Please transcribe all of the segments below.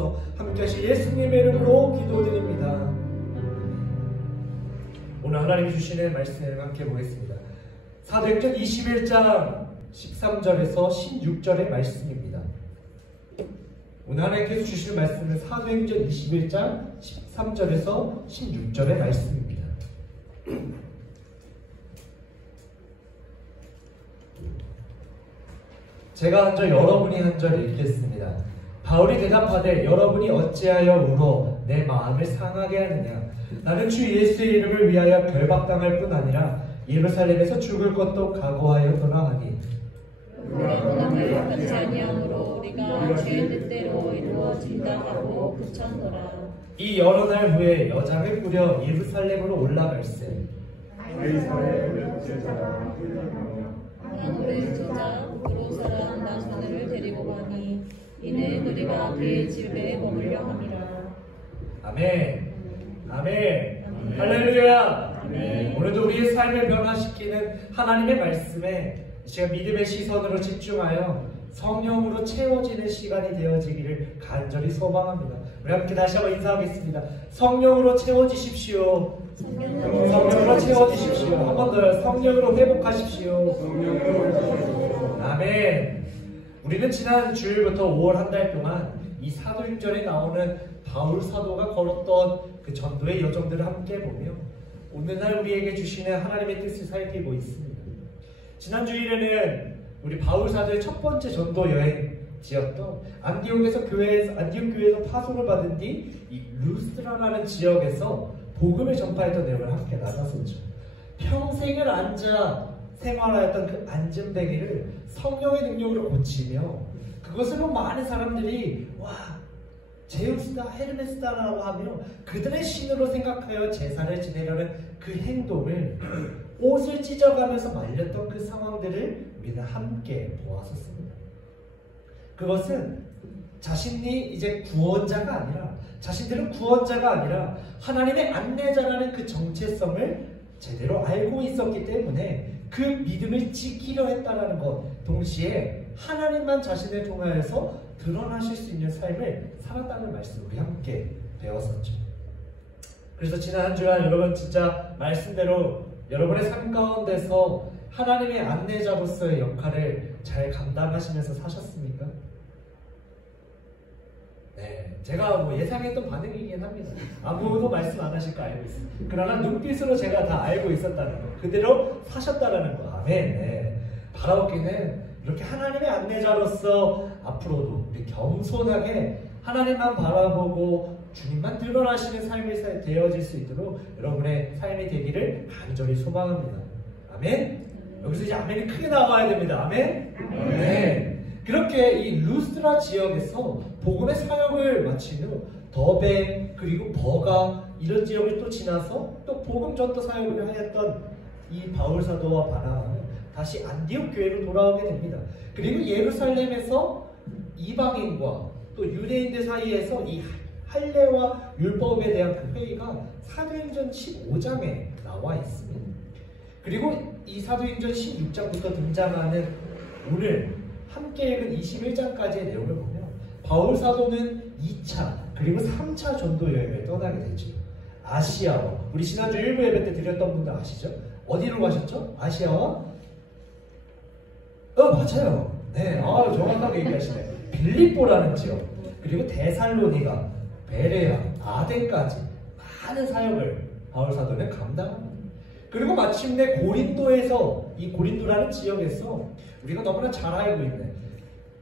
주옵소서. 함께 하실 예수님의 이름으로 기도드립니다. 오늘 하나님이 주시는 말씀을 함께 보겠습니다. 사도행전 21장 13절에서 16절의 말씀입니다. 오늘 하나님께서 주시는 말씀은 사도행전 21장 13절에서 16절의 말씀입니다. 제가 한 절 여러분이 한 절 읽겠습니다. 바울이 대답하되 여러분이 어찌하여 울어 내 마음을 상하게 하느냐. 나는 주 예수의 이름을 위하여 결박당할 뿐 아니라 예루살렘에서 죽을 것도 각오하였더라 하니 우리가 고난을 약하지 아니함으로 우리가 주의 뜻대로 이루어진다 하고 붙였노라. 이 여러 날 후에 여장을 꾸려 예루살렘으로 올라갈세. 우리 제자 부로 사람 나사를 데리고 가니 이는 우리가 그의 집에 머물려 함이라. 아멘. 아멘. 할렐루야. 오늘도 우리의 삶을 변화시키는 하나님의 말씀에 제가 믿음의 시선으로 집중하여 성령으로 채워지는 시간이 되어지기를 간절히 소망합니다. 우리 함께 다시 한번 인사하겠습니다. 성령으로 채워지십시오. 성령으로 채워지십시오. 한 번 더요. 성령으로 회복하십시오. 아멘. 우리는 지난 주일부터 5월 한 달 동안 이 사도행전에 나오는 바울 사도가 걸었던 그 전도의 여정들을 함께 보며 오늘날 우리에게 주시는 하나님의 뜻을 살피고 있습니다. 지난 주일에는 우리 바울 사도의 첫 번째 전도 여행지였던 안디옥 교회에서 파송을 받은 뒤 이 루스트라라는 지역에서 복음을 전파했던 내용을 함께 나눴었죠. 평생을 앉아 생활하였던 그 앉은뱅이를 성령의 능력으로 고치며 그것으로 많은 사람들이 와 제우스다 헤르메스다라고 하며 그들의 신으로 생각하여 제사를 지내려는 그 행동을 옷을 찢어가면서 말렸던 그 상황들을 우리는 함께 보았었습니다. 그것은 자신이 이제 구원자가 아니라 자신들은 구원자가 아니라 하나님의 안내자라는 그 정체성을 제대로 알고 있었기 때문에 그 믿음을 지키려 했다라는 것, 동시에 하나님만 자신을 통하여서 드러나실 수 있는 삶을 살았다는 말씀을 우리 함께 배웠었죠. 그래서 지난 한 주간 여러분 진짜 말씀대로 여러분의 삶 가운데서 하나님의 안내자로서의 역할을 잘 감당하시면서 사셨습니까? 네, 제가 뭐 예상했던 반응이긴 합니다. 아무도 말씀 안 하실 거 알고 있어요. 그러나 눈빛으로 제가 다 알고 있었다는 거, 그대로 사셨다라는 거. 아멘. 네. 바라옵기는 이렇게 하나님의 안내자로서 앞으로도 우리 겸손하게 하나님만 바라보고 주님만 드러나시는 삶이 되어질 수 있도록 여러분의 삶이 되기를 간절히 소망합니다. 아멘. 여기서 이제 아멘이 크게 나와야 됩니다. 아멘. 아멘. 그렇게 이 루스트라 지역에서 복음의 사역을 마친 후 더베 그리고 버가 이런 지역을 또 지나서 또 복음 전도 사역을 하였던 이 바울 사도와 바나바는 다시 안디옥 교회로 돌아오게 됩니다. 그리고 예루살렘에서 이방인과 또 유대인들 사이에서 이 할례와 율법에 대한 그 회의가 사도행전 15장에 나와 있습니다. 그리고 이 사도행전 16장부터 등장하는 오늘 함께 읽은 21장까지의 내용을 보면 바울 사도는 2차 그리고 3차 전도 여행을 떠나게 되죠. 아시아와 우리 지난주 일부 예배 때 드렸던 분들 아시죠? 어디로 가셨죠? 아시아와 맞아요. 네, 정확하게 얘기하시네. 빌립보라는 지역 그리고 데살로니가 베레아, 아덴까지 많은 사역을 바울 사도는 감당합니다. 그리고 마침내 고린도에서 이 고린도라는 지역에서 우리가 너무나 잘 알고 있는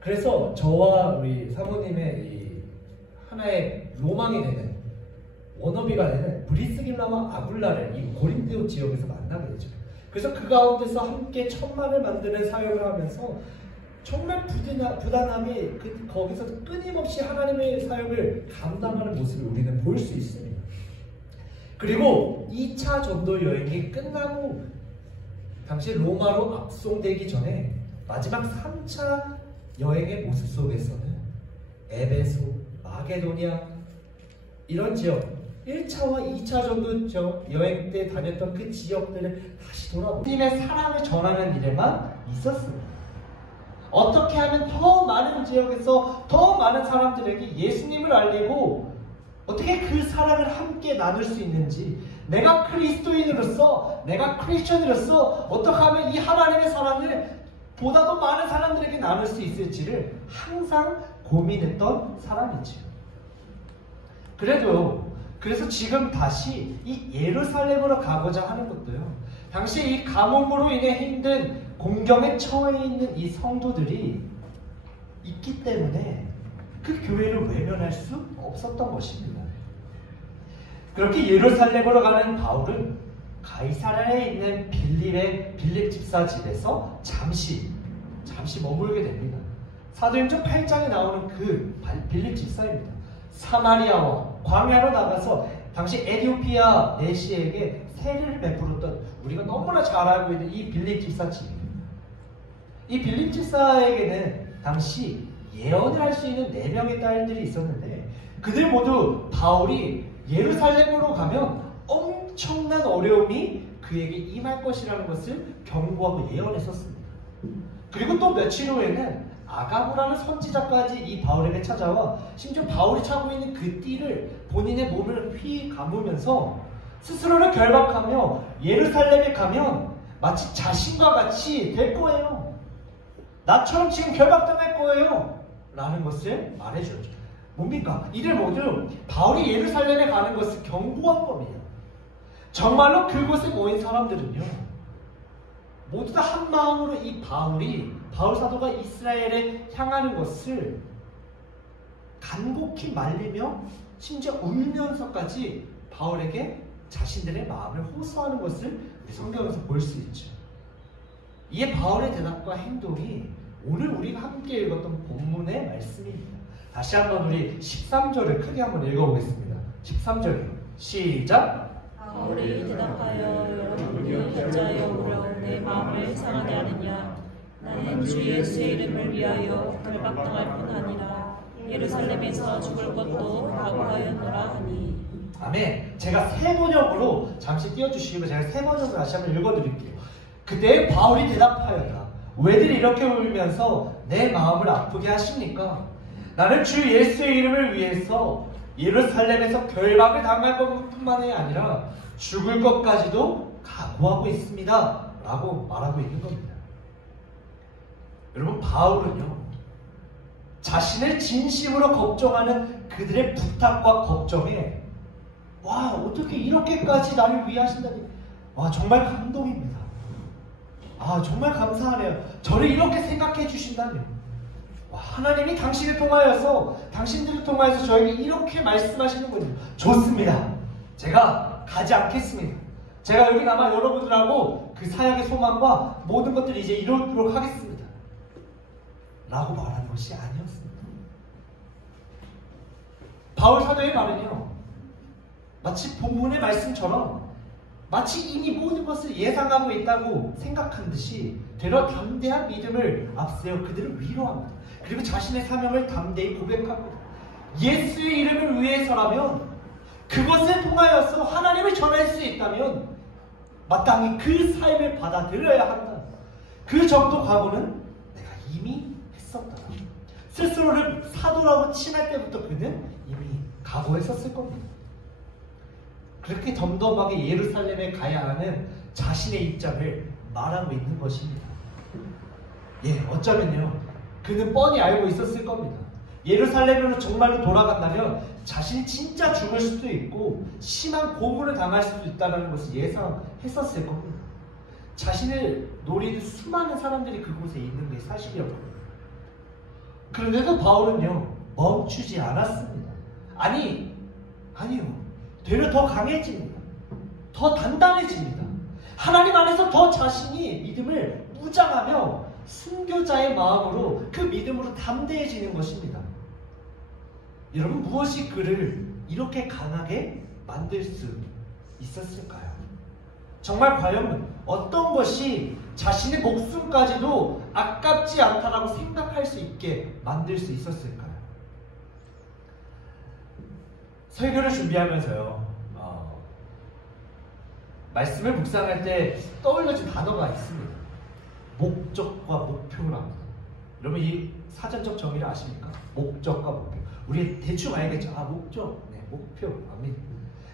그래서 저와 우리 사모님의 이 하나의 로망이 되는 워너비가 되는 브리스길라와 아굴라를 이 고린도 지역에서 만나게 되죠. 그래서 그 가운데서 함께 천막을 만드는 사역을 하면서 정말 부단함이 거기서 끊임없이 하나님의 사역을 감당하는 모습을 우리는 볼 수 있습니다. 그리고 2차 전도 여행이 끝나고 당시 로마로 압송되기 전에 마지막 3차 여행의 모습 속에서는 에베소, 마게도니아 이런 지역 1차와 2차 전도 여행 때 다녔던 그 지역들을 다시 돌아보고 하나님의 사랑을 전하는 일에만 있었습니다. 어떻게 하면 더 많은 지역에서 더 많은 사람들에게 예수님을 알리고 어떻게 그 사랑을 함께 나눌 수 있는지, 내가 그리스도인으로서, 내가 크리스천으로서 어떻게 하면 이 하나님의 사랑을 보다 더 많은 사람들에게 나눌 수 있을지를 항상 고민했던 사람이지요. 그래서 지금 다시 이 예루살렘으로 가고자 하는 것도요, 당시 이 가뭄으로 인해 힘든 공경에 처해 있는 이 성도들이 있기 때문에 그 교회를 외면할 수 없었던 것입니다. 그렇게 예루살렘으로 가는 바울은 가이사랴에 있는 빌립 집사 집에서 잠시 머물게 됩니다. 사도행전 8장에 나오는 그 빌립 집사입니다. 사마리아와 광야로 나가서 당시 에티오피아 내시에게 세례를 베풀었던, 우리가 너무나 잘 알고 있는 이 빌립 집사 집입니다. 이 빌립 집사에게는 당시 예언을 할 수 있는 4명의 딸들이 있었는데, 그들 모두 바울이 예루살렘으로 가면 엄청난 어려움이 그에게 임할 것이라는 것을 경고하고 예언했었습니다. 그리고 또 며칠 후에는 아가보라는 선지자까지 이 바울에게 찾아와 심지어 바울이 차고 있는 그 띠를 본인의 몸을 휘 감으면서 스스로를 결박하며 예루살렘에 가면 마치 자신과 같이 될 거예요. 나처럼 지금 결박당할 거예요. 라는 것을 말해주었죠. 뭡니까? 이들 모두 바울이 예루살렘에 가는 것을 경고한 겁니다. 정말로 그곳에 모인 사람들은요, 모두 다 한 마음으로 이 바울 사도가 이스라엘에 향하는 것을 간곡히 말리며 심지어 울면서까지 바울에게 자신들의 마음을 호소하는 것을 우리 성경에서 볼 수 있죠. 이에 바울의 대답과 행동이 오늘 우리가 함께 읽었던 본문의 말씀입니다. 다시 한번 우리 13절을 크게 한번 읽어보겠습니다. 13절 시작. 바울이 대답하여 여러분이 어찌하여 우려 내 마음을 상하게 하느냐. 나는 주 예수의 이름을 위하여 결박당할 뿐 아니라 예루살렘에서 죽을 것도 각오하였노라 하니. 아멘. 제가 새 번역으로 잠시 띄워주시면 제가 새 번역으로 다시 한번 읽어드릴게요. 그때 바울이 대답하였다. 왜들 이렇게 울면서 내 마음을 아프게 하십니까? 나는 주 예수의 이름을 위해서 예루살렘에서 결박을 당할 것뿐만이 아니라 죽을 것까지도 각오하고 있습니다. 라고 말하고 있는 겁니다. 여러분, 바울은요, 자신을 진심으로 걱정하는 그들의 부탁과 걱정에 와, 어떻게 이렇게까지 나를 위하신다니, 와, 정말 감동입니다. 아, 정말 감사하네요. 저를 이렇게 생각해 주신다니, 와, 하나님이 당신을 통하여서, 당신들을 통하여서 저에게 이렇게 말씀하시는군요. 좋습니다. 제가 가지 않겠습니다. 제가 여기 남아 여러분들하고 그 사역의 소망과 모든 것들을 이제 이루도록 하겠습니다. 라고 말한 것이 아니었습니다. 바울 사도의 말은요, 마치 본문의 말씀처럼 마치 이미 모든 것을 예상하고 있다고 생각한 듯이 되려 담대한 믿음을 앞세워 그들을 위로합니다. 그리고 자신의 사명을 담대히 고백합니다. 예수의 이름을 위해서라면, 그것을 통하여서 하나님을 전할 수 있다면 마땅히 그 삶을 받아들여야 한다. 그 정도 각오는 내가 이미 했었다. 스스로를 사도라고 칭할 때부터 그는 이미 각오했었을 겁니다. 그렇게 덤덤하게 예루살렘에 가야 하는 자신의 입장을 말하고 있는 것입니다. 예, 어쩌면요, 그는 뻔히 알고 있었을 겁니다. 예루살렘으로 정말로 돌아간다면 자신이 진짜 죽을 수도 있고 심한 고문을 당할 수도 있다는 것을 예상했었을 겁니다. 자신을 노리는 수많은 사람들이 그곳에 있는 게 사실이었거든요. 그런데도 바울은요, 멈추지 않았습니다. 아니요. 되려 더 강해집니다. 더 단단해집니다. 하나님 안에서 더 자신이 믿음을 무장하며 순교자의 마음으로, 그 믿음으로 담대해지는 것입니다. 여러분, 무엇이 그를 이렇게 강하게 만들 수 있었을까요? 정말 과연 어떤 것이 자신의 목숨까지도 아깝지 않다라고 생각할 수 있게 만들 수 있었을까요? 설교를 준비하면서요, 말씀을 묵상할 때 떠올려진 단어가 있습니다. 목적과 목표랍니다. 여러분 이 사전적 정의를 아십니까? 목적과 목표. 우리 대충 알겠죠? 아 목적, 네, 목표, 압니다.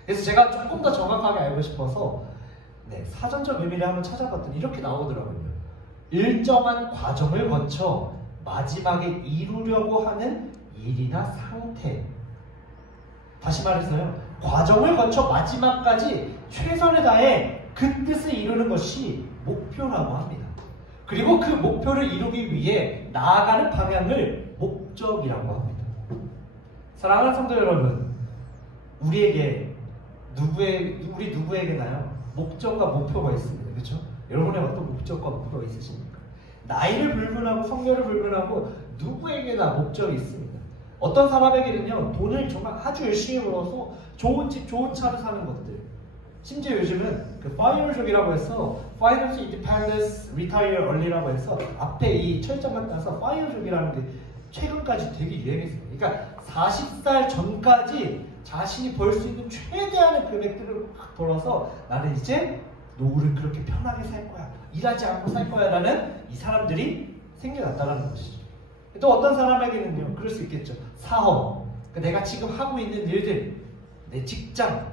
그래서 제가 조금 더 정확하게 알고 싶어서 사전적 의미를 한번 찾아봤더니 이렇게 나오더라고요. 일정한 과정을 거쳐 마지막에 이루려고 하는 일이나 상태. 다시 말해서요, 과정을 거쳐 마지막까지 최선을 다해 그 뜻을 이루는 것이 목표라고 합니다. 그리고 그 목표를 이루기 위해 나아가는 방향을 목적이라고 합니다. 사랑하는 성도 여러분, 우리 누구에게나요? 목적과 목표가 있습니다. 그렇죠? 여러분의 어떤 목적과 목표가 있으십니까? 나이를 불문하고 성별을 불문하고 누구에게나 목적이 있습니다. 어떤 사람에게는요, 돈을 정말 아주 열심히 벌어서 좋은 집, 좋은 차를 사는 것들. 심지어 요즘은 그 FIRE족이라고 해서 Financial Independence Retire Early라고 해서 앞에 이 철자만 따서 FIRE족이라는 게 최근까지 되게 유행했습니다. 그러니까 40살 전까지 자신이 벌 수 있는 최대한의 금액들을 확 벌어서 나는 이제 노후를 그렇게 편하게 살 거야, 일하지 않고 살 거야 라는 이 사람들이 생겨났다는 것이죠. 또 어떤 사람에게는요, 그럴 수 있겠죠. 사업, 그러니까 내가 지금 하고 있는 일들, 내 직장,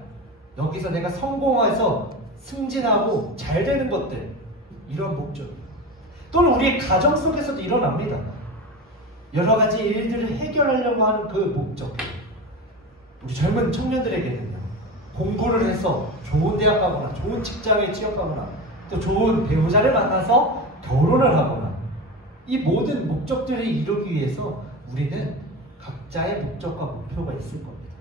여기서 내가 성공해서 승진하고 잘 되는 것들, 이런 목적. 또는 우리의 가정 속에서도 일어납니다. 여러 가지 일들을 해결하려고 하는 그 목적. 우리 젊은 청년들에게는요, 공부를 해서 좋은 대학 가거나 좋은 직장에 취업하거나 또 좋은 배우자를 만나서 결혼을 하거나, 이 모든 목적들을 이루기 위해서 우리는 각자의 목적과 목표가 있을 겁니다.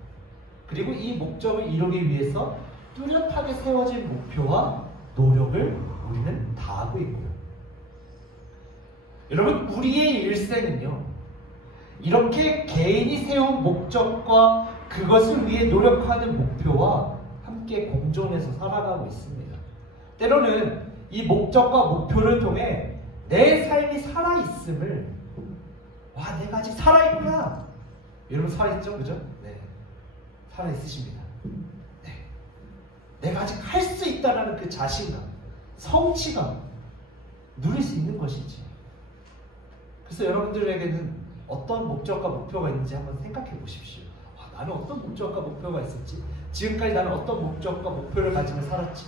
그리고 이 목적을 이루기 위해서 뚜렷하게 세워진 목표와 노력을 우리는 다하고 있고요. 여러분, 우리의 일생은요, 이렇게 개인이 세운 목적과 그것을 위해 노력하는 목표와 함께 공존해서 살아가고 있습니다. 때로는 이 목적과 목표를 통해 내 삶이 살아있음을, 와, 내가 아직 살아있구나. 여러분 살아있죠? 그죠? 네. 살아있으십니다. 네. 내가 아직 할 수 있다는 그 자신감, 성취감, 누릴 수 있는 것이지. 그래서 여러분들에게는 어떤 목적과 목표가 있는지 한번 생각해 보십시오. 나는 어떤 목적과 목표가 있었지? 지금까지 나는 어떤 목적과 목표를 가지며 살았지?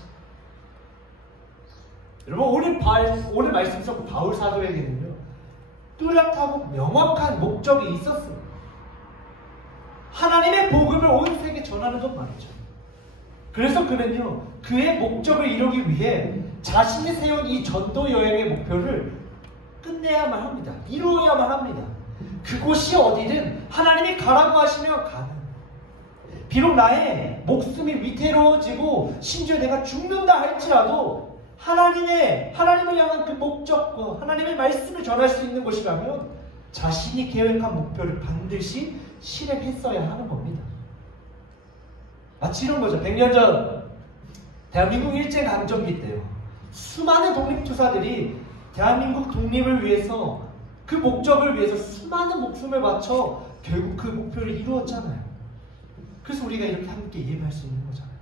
여러분, 오늘 말씀 속 바울 사도에게는요, 뚜렷하고 명확한 목적이 있었습니다. 하나님의 복음을 온 세계에 전하는 것 말이죠. 그래서 그는요, 그의 목적을 이루기 위해 자신이 세운 이 전도 여행의 목표를 끝내야만 합니다. 이루어야만 합니다. 그곳이 어디든 하나님이 가라고 하시면 가는. 비록 나의 목숨이 위태로워지고 심지어 내가 죽는다 할지라도 하나님을 향한 그 목적과 하나님의 말씀을 전할 수 있는 것이라면 자신이 계획한 목표를 반드시 실행했어야 하는 겁니다. 마치 이런 거죠. 100년 전 대한민국 일제강점기 때요, 수많은 독립투사들이 대한민국 독립을 위해서, 그 목적을 위해서 수많은 목숨을 바쳐 결국 그 목표를 이루었잖아요. 그래서 우리가 이렇게 함께 예배할 수 있는 거잖아요.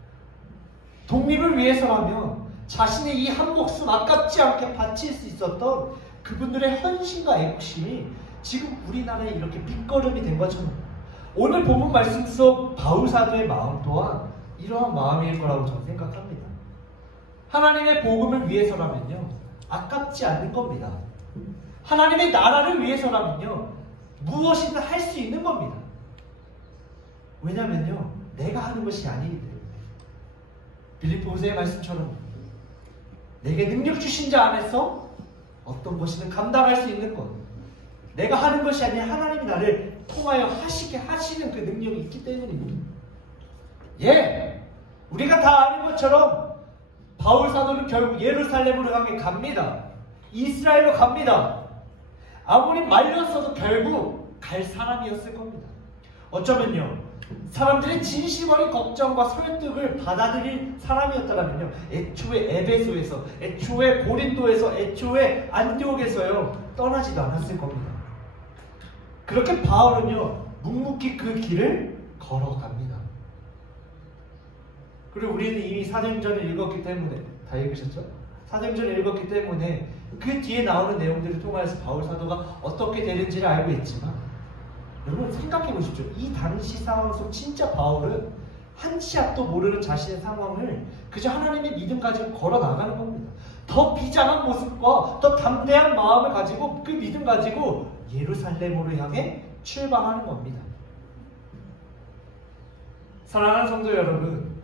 독립을 위해서라면 자신의 이 한 목숨 아깝지 않게 바칠 수 있었던 그분들의 헌신과 애국심이 지금 우리나라에 이렇게 밑거름이 된 것처럼, 오늘 본문 말씀 속 바울 사도의 마음 또한 이러한 마음일 거라고 저는 생각합니다. 하나님의 복음을 위해서라면요, 아깝지 않는 겁니다. 하나님의 나라를 위해서라면요, 무엇이든 할 수 있는 겁니다. 왜냐면요, 내가 하는 것이 아니기 때문에. 빌립보서의 말씀처럼 내게 능력 주신 자 안에서 어떤 것이든 감당할 수 있는 것, 내가 하는 것이 아니라 하나님이 나를 통하여 하시게 하시는 그 능력이 있기 때문입니다. 예, 우리가 다 아는 것처럼 바울 사도는 결국 예루살렘으로 향해 갑니다. 이스라엘로 갑니다. 아무리 말렸어도 결국 갈 사람이었을 겁니다. 어쩌면요, 사람들의 진심 어린 걱정과 설득을 받아들일 사람이었다면요, 애초에 에베소에서, 애초에 고린도에서, 애초에 안디옥에서요 떠나지도 않았을 겁니다. 그렇게 바울은요 묵묵히 그 길을 걸어갑니다. 그리고 우리는 이미 사도행전을 읽었기 때문에, 다 읽으셨죠? 사도행전을 읽었기 때문에 그 뒤에 나오는 내용들을 통해서 바울 사도가 어떻게 되는지를 알고 있지만, 여러분 생각해 보십시오. 이 당시 상황 속 진짜 바울은 한치 앞도 모르는 자신의 상황을 그저 하나님의 믿음 가지고 걸어 나가는 겁니다. 더 비장한 모습과 더 담대한 마음을 가지고 그 믿음 가지고 예루살렘으로 향해 출발하는 겁니다. 사랑하는 성도 여러분,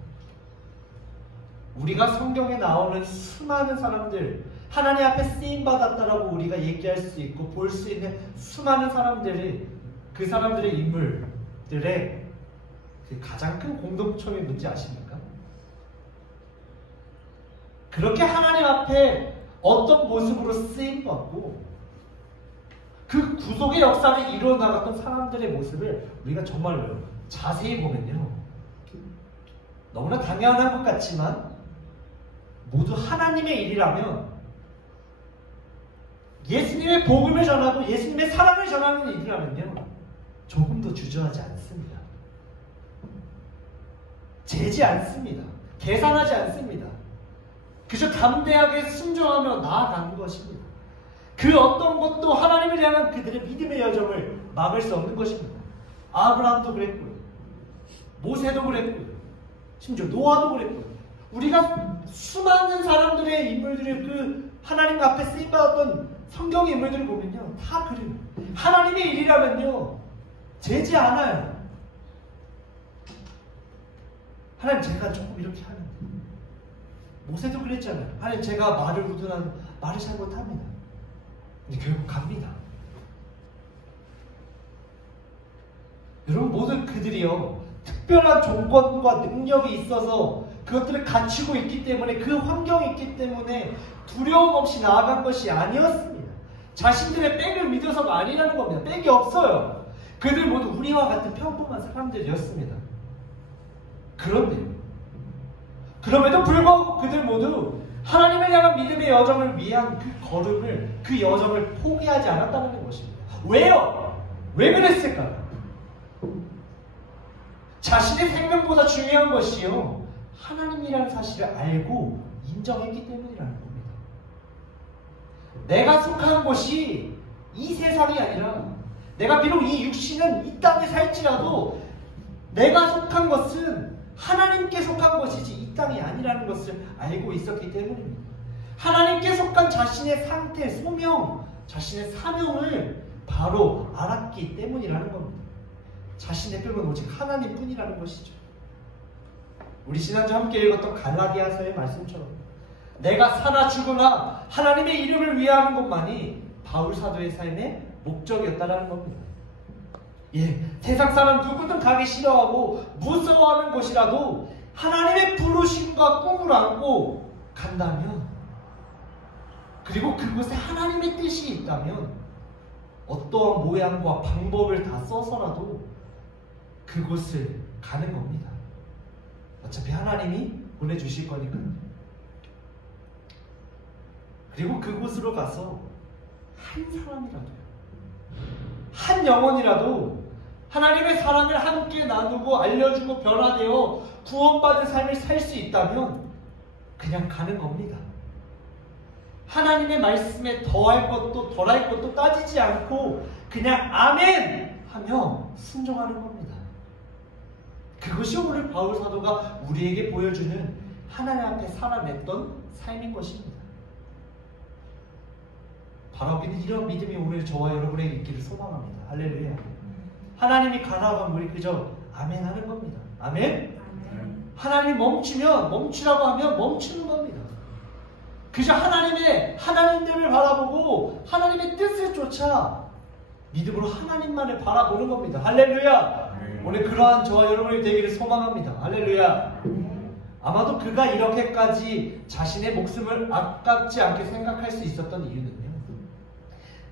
우리가 성경에 나오는 수많은 사람들, 하나님 앞에 쓰임받았다라고 우리가 얘기할 수 있고 볼 수 있는 수많은 사람들이, 그 사람들의 인물들의 그 가장 큰 공통점이 뭔지 아십니까? 그렇게 하나님 앞에 어떤 모습으로 쓰임받고 그 구속의 역사를 이루어 나갔던 사람들의 모습을 우리가 정말로 자세히 보면요, 너무나 당연한 것 같지만 모두 하나님의 일이라면, 예수님의 복음을 전하고 예수님의 사랑을 전하는 일이라면요, 조금도 주저하지 않습니다. 재지 않습니다. 계산하지 않습니다. 그저 담대하게 순종하며 나아가는 것입니다. 그 어떤 것도 하나님을 향한 그들의 믿음의 여정을 막을 수 없는 것입니다. 아브라함도 그랬고요, 모세도 그랬고요, 심지어 노아도 그랬고요. 우리가 수많은 사람들의 인물들을 그 하나님 앞에 쓰임받았던 성경의 인물들을 보면요, 다 그래요. 하나님의 일이라면요, 재지 않아요. 하나님, 제가 조금 이렇게 하는데. 모세도 그랬잖아요. 하나님, 제가 말을 우둔하는, 말을 잘 못합니다. 근데 결국 갑니다. 여러분, 모든 그들이요, 특별한 조건과 능력이 있어서 그것들을 갖추고 있기 때문에, 그 환경이 있기 때문에 두려움 없이 나아간 것이 아니었습니다. 자신들의 백을 믿어서가 아니라는 겁니다. 백이 없어요. 그들 모두 우리와 같은 평범한 사람들이었습니다. 그럼에도 불구하고 그들 모두 하나님을 향한 믿음의 여정을 위한 그 걸음을, 그 여정을 포기하지 않았다는 것입니다. 왜요? 왜 그랬을까요? 자신의 생명보다 중요한 것이요, 하나님이라는 사실을 알고 인정했기 때문이라는 겁니다. 내가 속한 곳이 이 세상이 아니라, 내가 비록 이 육신은 이 땅에 살지라도 내가 속한 것은 하나님께 속한 것이지 이 땅이 아니라는 것을 알고 있었기 때문입니다. 하나님께 속한 자신의 상태, 소명, 자신의 사명을 바로 알았기 때문이라는 겁니다. 자신의 뼈는 오직 하나님뿐이라는 것이죠. 우리 지난주 함께 읽었던 갈라디아서의 말씀처럼 내가 살아 죽으나 하나님의 이름을 위하는 것만이 바울 사도의 삶의 목적이었다는 겁니다. 예, 세상 사람 누구든 가기 싫어하고 무서워하는 곳이라도 하나님의 부르심과 꿈을 안고 간다면, 그리고 그곳에 하나님의 뜻이 있다면 어떠한 모양과 방법을 다 써서라도 그곳을 가는 겁니다. 어차피 하나님이 보내주실 거니까요. 그리고 그곳으로 가서 한 사람이라도요, 한 영혼이라도 하나님의 사랑을 함께 나누고 알려주고 변화되어 구원받은 삶을 살 수 있다면 그냥 가는 겁니다. 하나님의 말씀에 더할 것도 덜할 것도 따지지 않고 그냥 아멘 하며 순종하는 겁니다. 그것이 오늘 바울 사도가 우리에게 보여주는 하나님 앞에 살아냈던 삶인 것입니다. 바라보기는 이런 믿음이 오늘 저와 여러분에게 있기를 소망합니다. 할렐루야. 하나님이 가라고 하면 우리 그저 아멘 하는 겁니다. 아멘? 하나님이 멈추면, 멈추라고 하면 멈추는 겁니다. 그저 하나님됨을 바라보고 하나님의 뜻을 쫓아 믿음으로 하나님만을 바라보는 겁니다. 할렐루야. 오늘 그러한 저와 여러분이 되기를 소망합니다. 할렐루야. 아마도 그가 이렇게까지 자신의 목숨을 아깝지 않게 생각할 수 있었던 이유는요,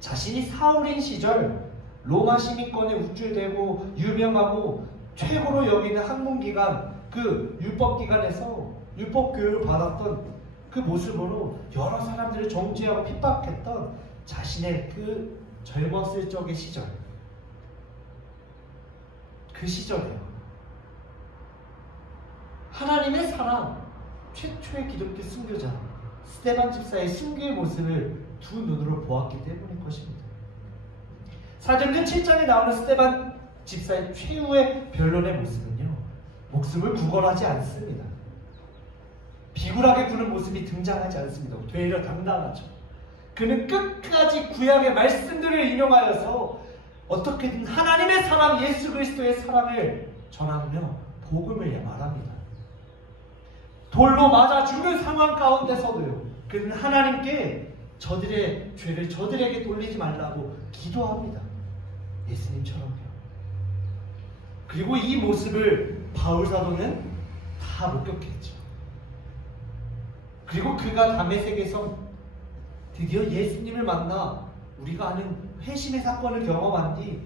자신이 사울인 시절 로마 시민권에 우쭐대고 유명하고 최고로 여기는 학문기관, 그 율법기관에서 율법교육을 받았던 그 모습으로 여러 사람들을 정죄하고 핍박했던 자신의 그 젊었을 적의 시절, 그 시절에요, 하나님의 사랑, 최초의 기독교 순교자 스데반 집사의 순교의 모습을 두 눈으로 보았기 때문일 것입니다. 사도행전 7장에 나오는 스데반 집사의 최후의 변론의 모습은요, 목숨을 구걸하지 않습니다. 비굴하게 구는 모습이 등장하지 않습니다. 되려 당당하죠. 그는 끝까지 구약의 말씀들을 인용하여서 어떻게든 하나님의 사랑, 예수 그리스도의 사랑을 전하며 복음을 말합니다. 돌로 맞아 죽는 상황 가운데서도요, 그는 하나님께 저들의 죄를 저들에게 돌리지 말라고 기도합니다. 예수님처럼요. 그리고 이 모습을 바울 사도는 다 목격했죠. 그리고 그가 다메섹에서 드디어 예수님을 만나 우리가 아는 회심의 사건을 경험한 뒤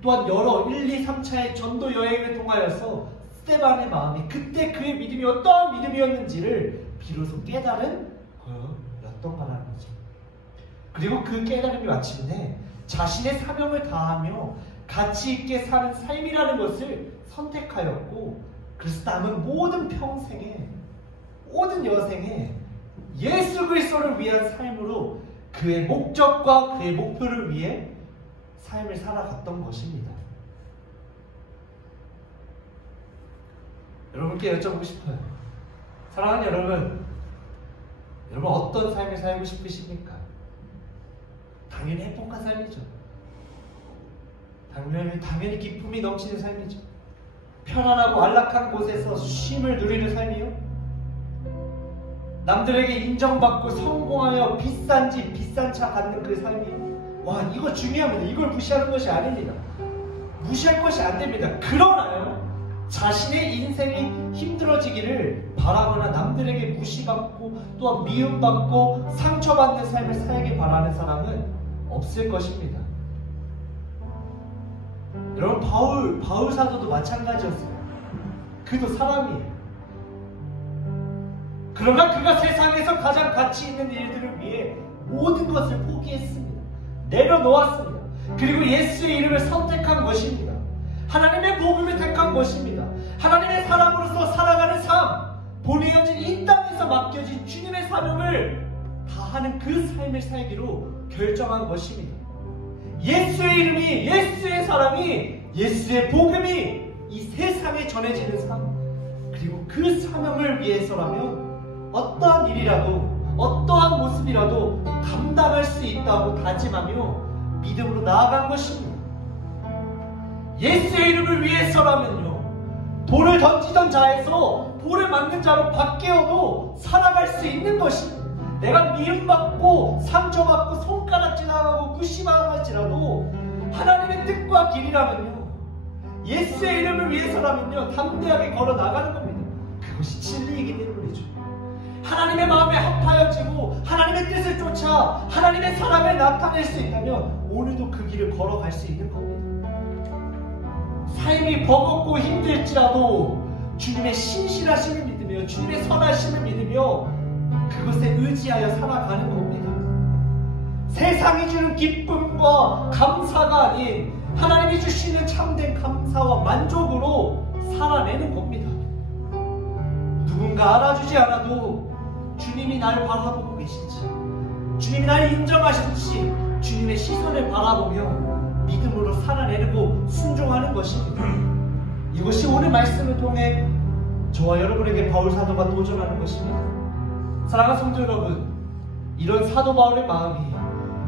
또한 여러 1, 2, 3차의 전도 여행을 통하여서 스데반의 마음이 그때 그의 믿음이 어떠한 믿음이었는지를 비로소 깨달은 거였던 거라는 거죠. 그리고 그 깨달음이 마침내 자신의 사명을 다하며 가치 있게 사는 삶이라는 것을 선택하였고, 그래서 남은 모든 평생에, 모든 여생에 예수 그리스도를 위한 삶으로 그의 목적과 그의 목표를 위해 삶을 살아갔던 것입니다. 여러분께 여쭤보고 싶어요. 사랑하는 여러분 어떤 삶을 살고 싶으십니까? 당연히 행복한 삶이죠. 당연히 기쁨이 넘치는 삶이죠. 편안하고 안락한 곳에서 쉼을 누리는 삶이요. 남들에게 인정받고 성공하여 비싼 집, 비싼 차 갖는 그 삶이요. 와, 이거 중요합니다. 이걸 무시하는 것이 아닙니다. 무시할 것이 안 됩니다. 그러나요, 자신의 인생이 힘들어지기를 바라거나 남들에게 무시받고 또한 미움받고 상처받는 삶을 살길 바라는 사람은 없을 것입니다. 여러분, 바울 사도도 마찬가지였어요. 그도 사람이에요. 그러나 그가 세상에서 가장 가치 있는 일들을 위해 모든 것을 포기했습니다. 내려놓았습니다. 그리고 예수의 이름을 선택한 것입니다. 하나님의 복음을 택한 것입니다. 하나님의 사람으로서 살아가는 삶, 보내어진 이 땅에서 맡겨진 주님의 사명을 다하는 그 삶을 살기로 결정한 것입니다. 예수의 이름이, 예수의 사랑이, 예수의 복음이 이 세상에 전해지는 삶, 그리고 그 사명을 위해서라면 어떠한 일이라도, 어떠한 모습이라도 감당할 수 있다고 다짐하며 믿음으로 나아간 것입니다. 예수의 이름을 위해서라면요, 돌을 던지던 자에서 돌을 맞는 자로 바뀌어도 살아갈 수 있는 것입니다. 내가 미움받고 상처받고 손가락질 당하고 무시당할지라도 하나님의 뜻과 길이라면요, 예수의 이름을 위해서라면요, 담대하게 걸어 나가는 겁니다. 그것이 진리이기 때문이죠. 하나님의 마음에 합하여지고 하나님의 뜻을 쫓아 하나님의 사랑을 나타낼 수 있다면 오늘도 그 길을 걸어갈 수 있는 겁니다. 삶이 버겁고 힘들지라도 주님의 신실하심을 믿으며 주님의 선하심을 믿으며 그것에 의지하여 살아가는 겁니다. 세상이 주는 기쁨과 감사가 아닌 하나님이 주시는 참된 감사와 만족으로 살아내는 겁니다. 누군가 알아주지 않아도 주님이 나를 바라보고 계신지, 주님이 나를 인정하실지 주님의 시선을 바라보며 믿음으로 살아내고 순종하는 것입니다. 이것이 오늘 말씀을 통해 저와 여러분에게 바울 사도가 도전하는 것입니다. 사랑하는 성도 여러분, 이런 사도 바울의 마음이,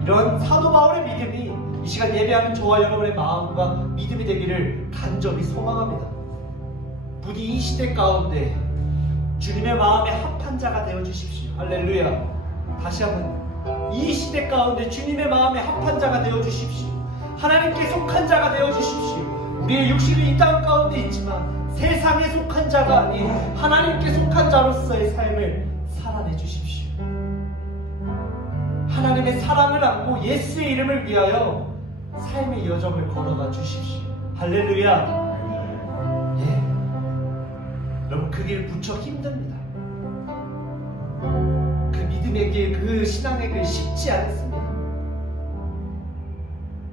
이런 사도 바울의 믿음이 이 시간 예배하는 저와 여러분의 마음과 믿음이 되기를 간절히 소망합니다. 부디 이 시대 가운데 주님의 마음에 합한 자가 되어주십시오. 할렐루야. 다시 한번, 이 시대 가운데 주님의 마음에 합한 자가 되어주십시오. 하나님께 속한 자가 되어주십시오. 우리의 육신은 이 땅 가운데 있지만 세상에 속한 자가 아닌 하나님께 속한 자로서의 삶을 살아내 주십시오. 하나님의 사랑을 안고 예수의 이름을 위하여 삶의 여정을 걸어가 주십시오. 할렐루야. 여러분, 그 길 무척 힘듭니다. 그 믿음의 길, 그 신앙의 길 쉽지 않습니다.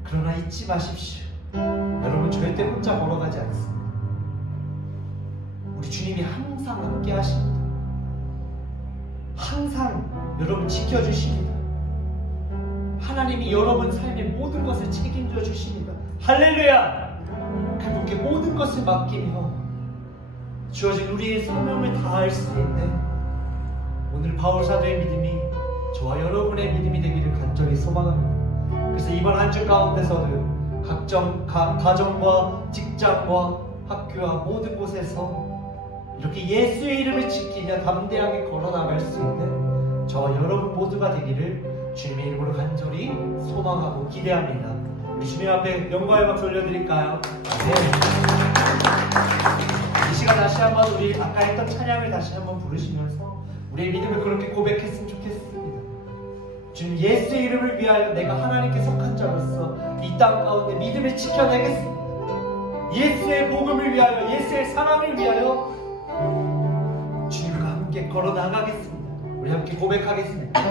그러나 잊지 마십시오. 여러분, 절대 혼자 걸어가지 않습니다. 우리 주님이 항상 함께 하십니다. 항상 여러분 지켜주십니다. 하나님이 여러분 삶의 모든 것을 책임져 주십니다. 할렐루야! 그분께 모든 것을 맡기며 주어진 우리의 소명을 다할 수 있는 오늘 바울 사도의 믿음이 저와 여러분의 믿음이 되기를 간절히 소망합니다. 그래서 이번 한 주 가운데서도 각종 가정과 직장과 학교와 모든 곳에서 이렇게 예수의 이름을 지키며 담대하게 걸어나갈 수 있는 저와 여러분 모두가 되기를 주님의 이름으로 간절히 소망하고 기대합니다. 우리 주님 앞에 영광의 박수 올려드릴까요? 네. 이 시간 다시 한번 우리 아까 했던 찬양을 다시 한번 부르시면서 우리의 믿음을 그렇게 고백했으면 좋겠습니다. 주님, 예수의 이름을 위하여 내가 하나님께 속한 자로서 이 땅 가운데 믿음을 지켜내겠습니다. 예수의 복음을 위하여, 예수의 사랑을 위하여 주님과 함께 걸어 나가겠습니다. 우리 함께 고백하겠습니다.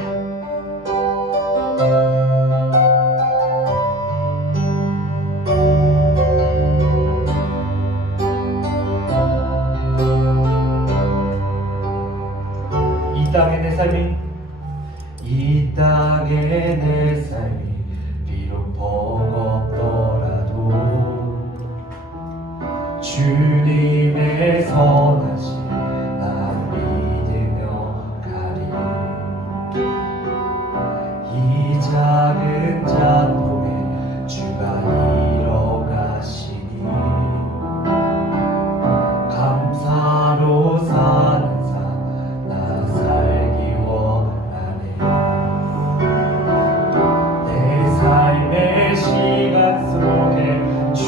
이 땅의 내 삶이 비록 버겁더라도 주님의 선하심 난 믿으며 가리. 이 작은 잔통에 주가 이뤄가시니 감사로 사는 삶 나 살기 원하네. 내 삶의 시간 속에 주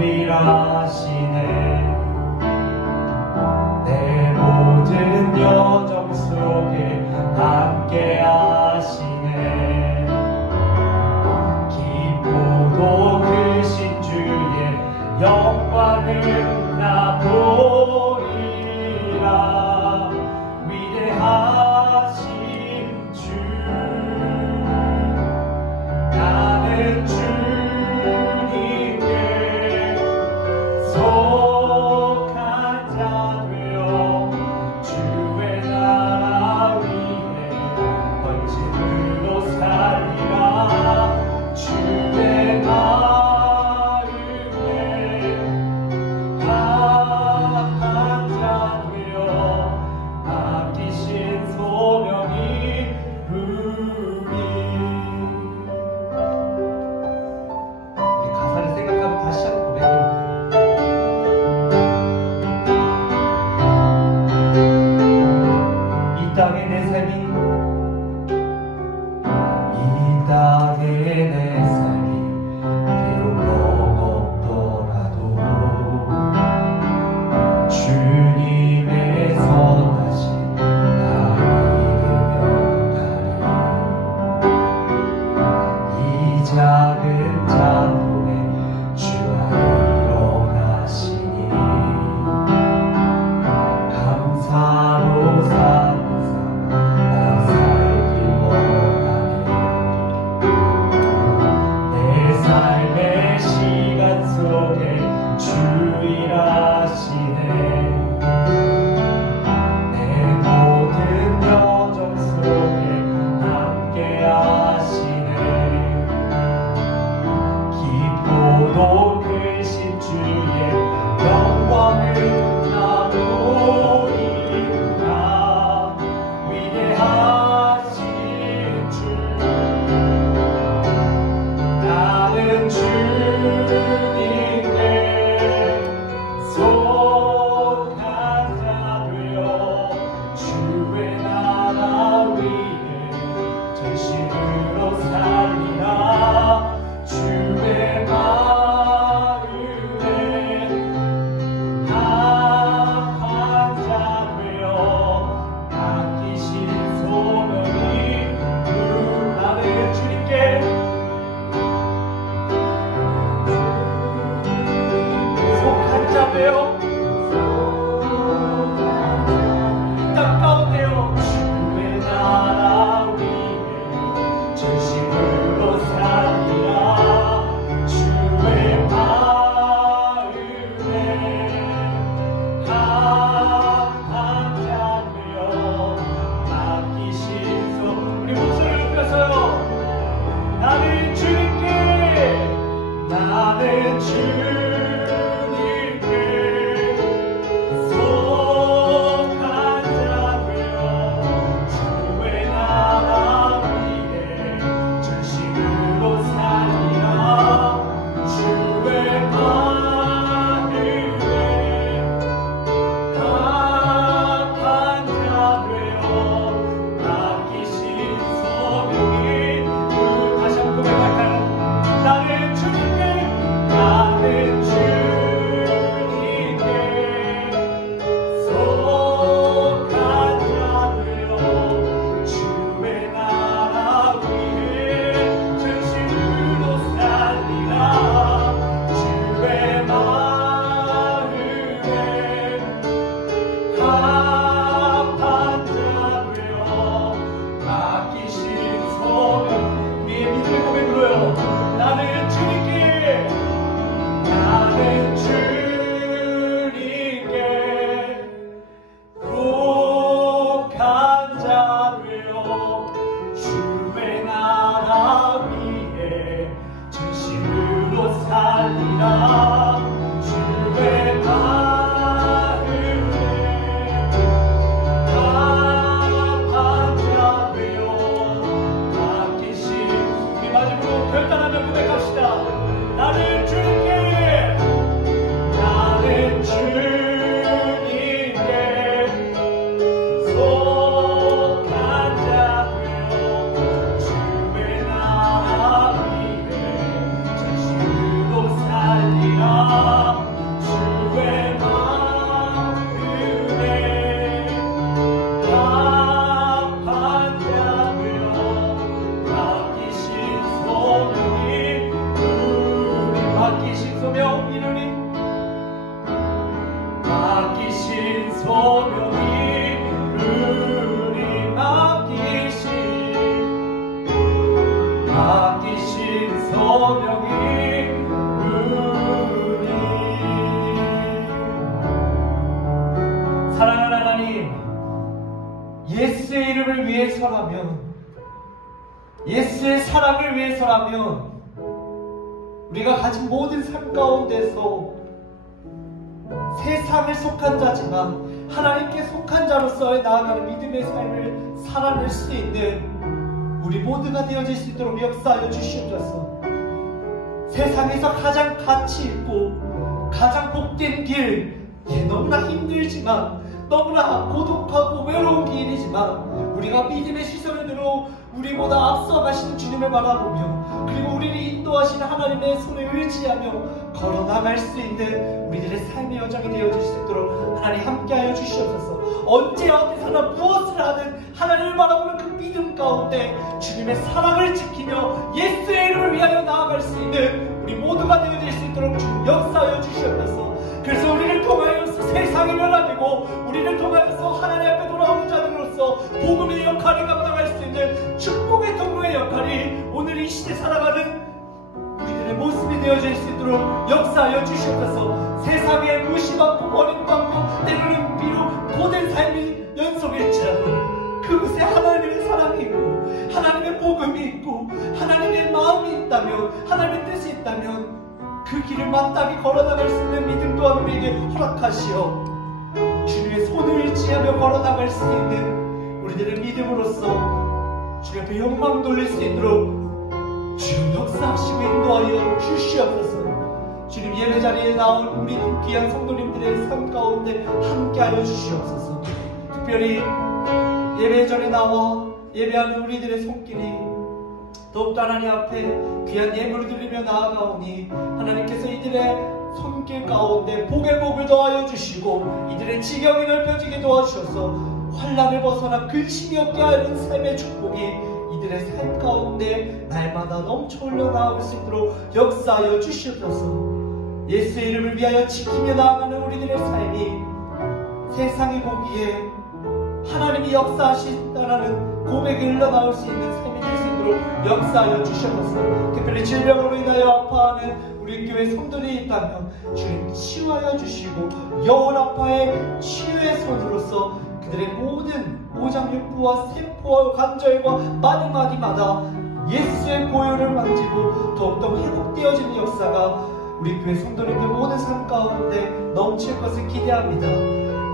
일하시네. 내 맡기신 소명이 우리 맡기신 소명이 우리 사랑하는 하나님, 예수의 이름을 위해서라면, 예수의 사랑을 위해서라면 우리가 가진 모든 삶 가운데서 세상에 속한 자지만 하나님께 속한 자로서의 나아가는 믿음의 삶을 살아낼 수 있는 우리 모두가 되어질 수 있도록 역사하여 주시옵소서. 세상에서 가장 가치 있고 가장 복된 길, 너무나 힘들지만 너무나 고독하고 외로운 길이지만 우리가 믿음의 시선을 들어 우리보다 앞서가시는 주님을 바라보며 그리고 우리를 인도하시는 하나님의 손에 의지하며 걸어나갈 수 있는 우리들의 삶의 여정이 되어질 수 있도록 하나님 함께하여 주시옵소서. 언제 어디서나 무엇을 하든 하나님을 바라보는 그 믿음 가운데 주님의 사랑을 지키며 예수의 이름을 위하여 나아갈 수 있는 우리 모두가 되어질 수 있도록 주님 역사하여 주시옵소서. 그래서 우리를 통하여서 세상이 변화되고 우리를 통하여서 하나님 앞에 돌아오는 자들로서 복음의 역할을 감당할 수 있는 축복의 통로의 역할이 오늘 이 시대 살아가는 우리들의 모습이 되어질 수 있도록 역사하여 주시옵소서. 세상에 무시받고 버림받고 때로는 비록 고된 삶이 연속일지라도 그곳에 하나님의 사랑이 있고 하나님의 복음이 있고 하나님의 마음이 있다면 하나님의 뜻이 있다면 그 길을 마땅히 걸어나갈 수 있는 믿음 또한 우리에게 허락하시어 주님의 손을 의지하며 걸어나갈 수 있는 우리들의 믿음으로써 주님 앞에 영광 돌릴 수 있도록 주님 역사하시고 인도하여 주시옵소서. 주님 예배 자리에 나온 우리 귀한 성도님들의 삶 가운데 함께하여 주시옵소서. 특별히 예배 전에 나와 예배하는 우리들의 손길이 더욱더 하나님 앞에 귀한 예물을 드리며 나아가오니 하나님께서 이들의 손길 가운데 복의 복을 더하여 주시고 이들의 지경이 넓혀지게 도와주셔서 환난을 벗어나 근심이 없게 하는 삶의 축복이 이들의 삶 가운데 날마다 넘쳐 흘러나올 수 있도록 역사하여 주시옵소서. 예수의 이름을 위하여 지키며 나아가는 우리들의 삶이 세상이 보기에 하나님이 역사하신다라는 고백이 흘러나올 수 있는 삶이 될 수 있도록 역사하여 주시옵소서. 특별히 질병으로 인하여 아파하는 우리 교회 성도들이 있다면 주님 치유하여 주시고 영혼아파의 치유의 손으로서 그들의 모든 오장육부와 세포와 관절과 마디마디마다 예수의 보혈을 만지고 더욱더 회복되어지는 역사가 우리 교회 성도님들 모든 삶 가운데 넘칠 것을 기대합니다.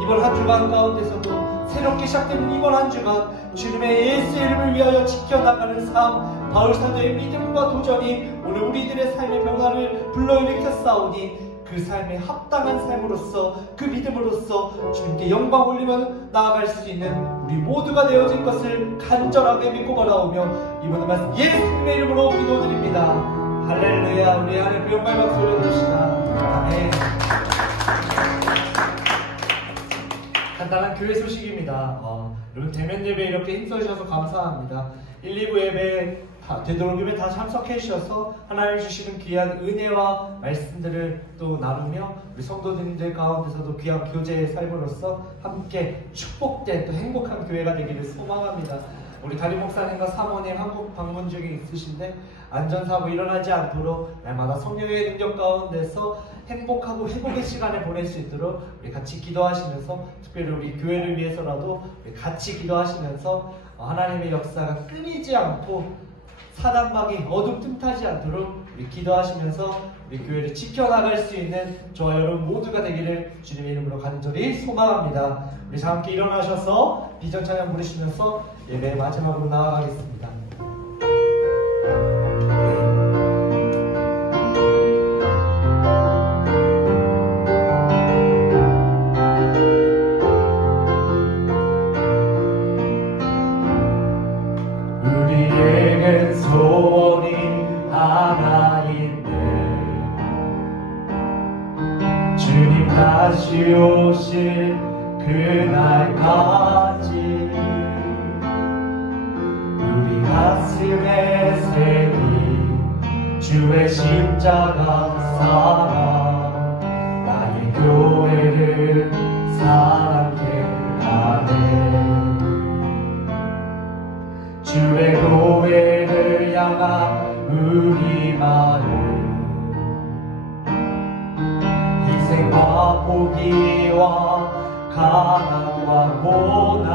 이번 한 주간 가운데서도 새롭게 시작되는 이번 한 주간 주님의 예수의 이름을 위하여 지켜나가는 삶, 바울사도의 믿음과 도전이 오늘 우리들의 삶의 변화를 불러일으켰사오니 그 삶에 합당한 삶으로서 그 믿음으로써 주님께 영광 올리며 나아갈 수 있는 우리 모두가 되어질 것을 간절하게 믿고 바라오며 이번에 말씀 예수님의 이름으로 기도드립니다. 할렐루야. 우리 하나님 영광의 박수 올려드립시다. 아멘. 간단한 교회 소식입니다. 여러분 대면 예배 이렇게 힘써주셔서 감사합니다. 1, 2부 예배 되도록이면 다 참석해 주셔서 하나님 주시는 귀한 은혜와 말씀들을 또 나누며 우리 성도님들 가운데서도 귀한 교제의 삶으로서 함께 축복된 또 행복한 교회가 되기를 소망합니다. 우리 담임 목사님과 사모님 한국 방문 중에 있으신데 안전사고 일어나지 않도록 날마다 성령의 능력 가운데서 행복하고 회복의 시간을 보낼 수 있도록 우리 같이 기도하시면서 특별히 우리 교회를 위해서라도 우리 같이 기도하시면서 하나님의 역사가 끊이지 않고 사단막이 어둠틈타지 않도록 우리 기도하시면서 우리 교회를 지켜나갈 수 있는 저와 여러분 모두가 되기를 주님의 이름으로 간절히 소망합니다. 우리 다 함께 일어나셔서 비전 찬양 부르시면서 예배 마지막으로 나아가겠습니다. 우리에겐 소원이 하나 있네. 주님 다시 오실 그날까지 우리 가슴에 새긴 주의 십자가 사랑 나의 교회를 향한 우리만을 희생과 포기와 가난과 고난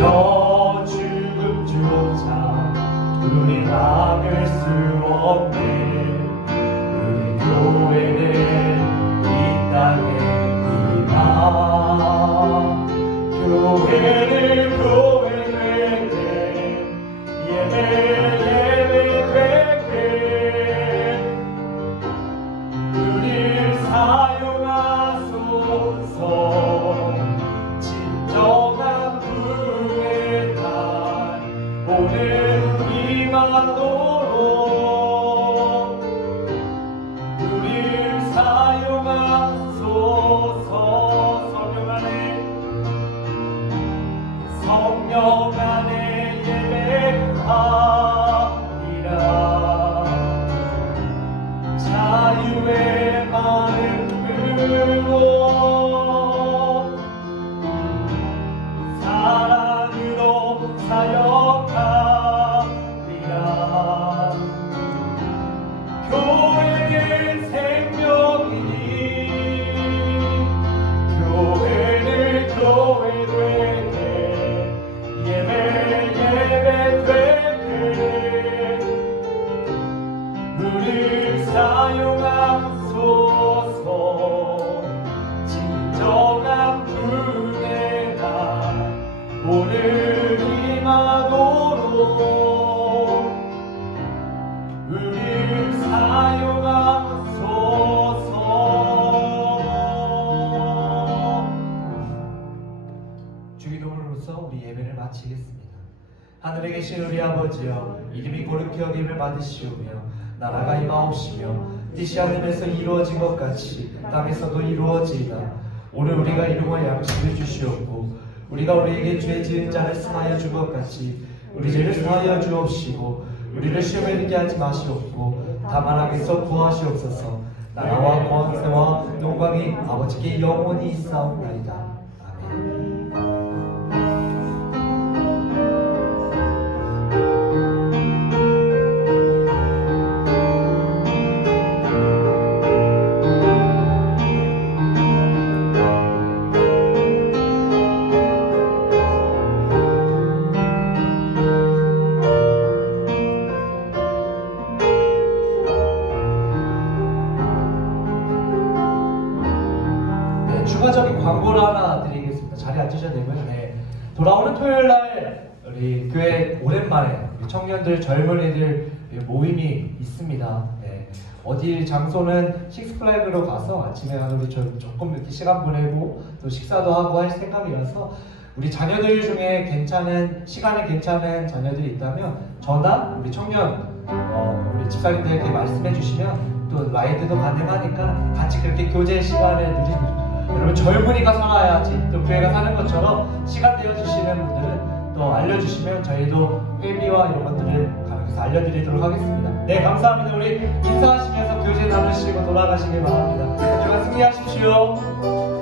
너 죽음조차 우리 막을 수 없네. 우리 교회는 이 땅의 희망. 교회는 교회되게 예배되게 우릴 사용하소서. 진정한 부의 날 오늘 임하도록 우릴 사용하소서. 성령 안에 예배하리라. 자유의 마음 들고 사랑으로 사역하리라. 교회는 생명이니 교회는 교회되게 예배되게 우릴 사용하소서. 진정한 분의 날 오늘 임하도록 우릴 사용하소서. 주기도문으로서 우리 예배를 마치겠습니다. 하늘에 계신 우리 아버지여, 이름이 거룩히 여김을 받으시오며 나라가 임하옵시며 뜻이 하늘에서 이루어진 것 같이 땅에서도 이루어지이다. 오늘 우리가 이루어 양식을 주시옵고 우리가 우리에게 죄 지은 자를 사하여 준 것 같이 우리 죄를 사하여 주옵시고 우리를 시험에 들게 하지 마시옵고 다만 악에서 구하시옵소서. 나라와 권세와 영광이 아버지께 영원히 있사옵나이다. 아멘. 추가적인 광고를 하나 드리겠습니다. 자리에 앉으셔야 되고요. 네. 돌아오는 토요일날 우리 교회 오랜만에 우리 청년들, 젊은이들 모임이 있습니다. 네. 어디 장소는 식스플라그로 가서 아침에 우리 조금 이렇게 시간 보내고 또 식사도 하고 할 생각이라서 우리 자녀들 중에 시간이 괜찮은 자녀들이 있다면 저나 우리 청년 우리 집사님들에게 말씀해 주시면 또 라이드도 가능하니까 같이 그렇게 교제 시간을 누리는. 여러분 젊은이가 살아야지 또 교회가 사는 것처럼 시간 내어주시는 분들은 또 알려주시면 저희도 회비와 이런 것들을 가능해서 알려드리도록 하겠습니다. 네, 감사합니다. 우리 인사하시면서 교제 나누시고 돌아가시길 바랍니다. 하지만 승리하십시오.